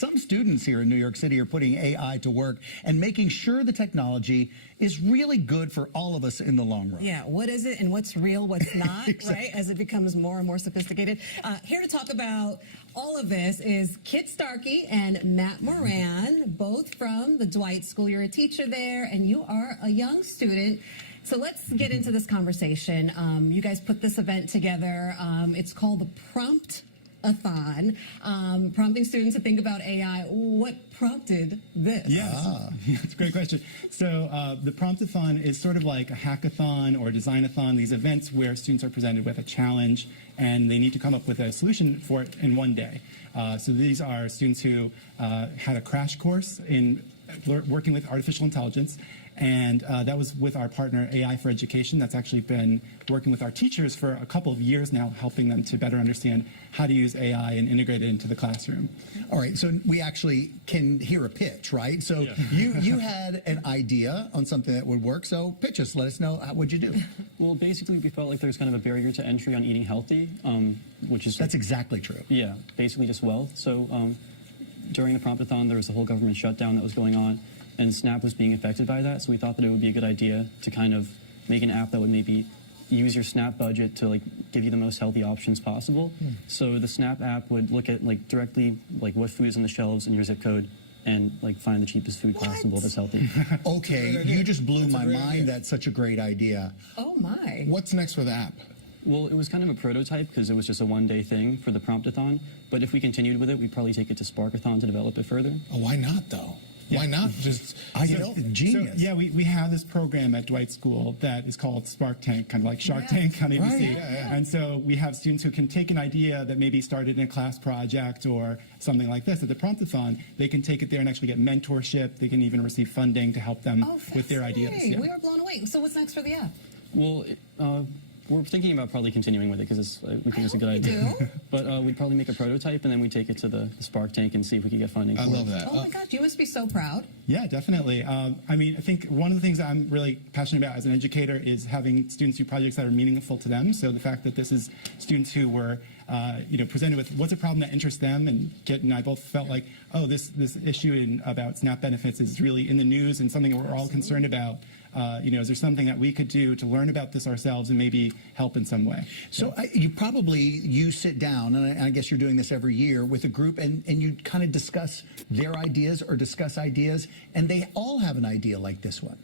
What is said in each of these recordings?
some students here in New York City are putting AI to work and making sure the technology is really good for all of us in the long run. Yeah, what is it and what's real, what's not, Exactly. right, as it becomes more and more sophisticated. Here to talk about all of this is Kit Starkey and Matt Moran, both from the Dwight School. You're a teacher there, and you are a young student. So let's get into this conversation. You guys put this event together. It's called the Prompt-a-thon, prompting students to think about AI. What prompted this? Yeah, it's a great question. So the Prompt-a-thon is sort of like a hackathon or design-a-thon, these events where students are presented with a challenge and they need to come up with a solution for it in one day. So these are students who had a crash course in working with artificial intelligence, and that was with our partner AI for Education. That's actually been working with our teachers for a couple of years now, helping them to better understand how to use AI and integrate it into the classroom. All right, so we actually can hear a pitch, right? So you had an idea on something that would work, so pitch us, let us know, what'd you do? Well, basically, we felt like there was kind of a barrier to entry on eating healthy, which is... That's exactly true. Yeah, basically just wealth. So during the Prompt-a-thon, there was a whole government shutdown that was going on, and SNAP was being affected by that, so we thought that it would be a good idea to kind of make an app that would maybe use your SNAP budget to like give you the most healthy options possible. So the SNAP app would look at like directly like what food is on the shelves in your zip code and like find the cheapest food possible that's healthy. Okay, you just blew my mind. That's such a great idea. Oh, my. What's next for the app? Well, it was kind of a prototype because it was just a one-day thing for the Prompt-a-thon, but if we continued with it, we'd probably take it to Spark-a-thon to develop it further. Oh, why not, though? Why not just, genius. So, yeah, we have this program at Dwight School that is called Spark Tank, kind of like Shark Tank on ABC. Right. And so we have students who can take an idea that maybe started in a class project or something like this. At the Prompt-a-thon, they can take it there and actually get mentorship. They can even receive funding to help them with their ideas. We are blown away. So what's next for the app? Well, we're thinking about probably continuing with it because we think it's a good idea. But we'd probably make a prototype and then we'd take it to the Spark Tank and see if we could get funding for it. I love that. Oh my gosh, you must be so proud. Yeah, definitely. I mean, I think one of the things that I'm really passionate about as an educator is having students do projects that are meaningful to them. So the fact that this is students who were presented with what's a problem that interests them, and Kit and I both felt like, oh, this issue about SNAP benefits is really in the news and something that we're all concerned about. Is there something that we could do to learn about this ourselves and maybe help in some way? So you sit down, and I guess you're doing this every year with a group, and you kind of discuss their ideas or discuss ideas, and they all have an idea like this one.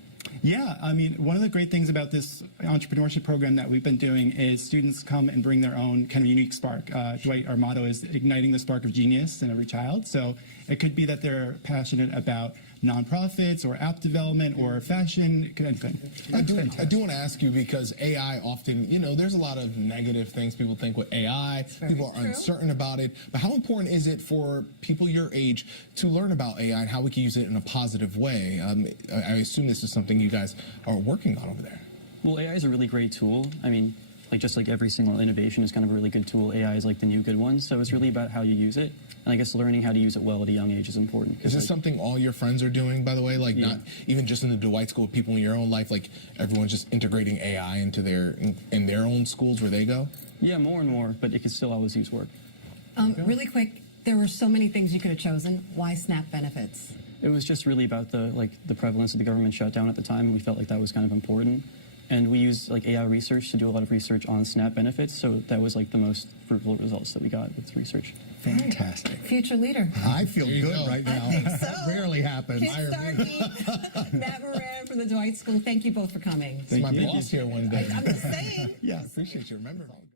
Yeah, I mean, one of the great things about this entrepreneurship program that we've been doing is students come and bring their own kind of unique spark. Dwight, our motto is igniting the spark of genius in every child. So it could be that they're passionate about nonprofits or app development or fashion. I do want to ask you, because AI often, there's a lot of negative things people think with AI. People are uncertain about it. But how important is it for people your age to learn about AI and how we can use it in a positive way? I assume this is something you guys are working on over there. Well, AI is a really great tool. I mean, just like every single innovation is kind of a really good tool, AI is like the new good one. So it's really about how you use it. And I guess learning how to use it well at a young age is important. Is this something all your friends are doing, by the way? Like not even just in the Dwight School, people in your own life, like everyone's just integrating AI into in their own schools where they go? Yeah, more and more, but it can still always use work. Really quick, there were so many things you could have chosen. Why SNAP benefits? It was just really about the prevalence of the government shutdown at the time, and we felt like that was kind of important. And we used AI research to do a lot of research on SNAP benefits, so that was the most fruitful results that we got with research. Fantastic. Future leader. I feel good right now. I think so. Rarely happens. Kit Starkey, Matt Moran from the Dwight School. Thank you both for coming. It's my boss here one day. I'm just saying. Yeah. I appreciate you remembering.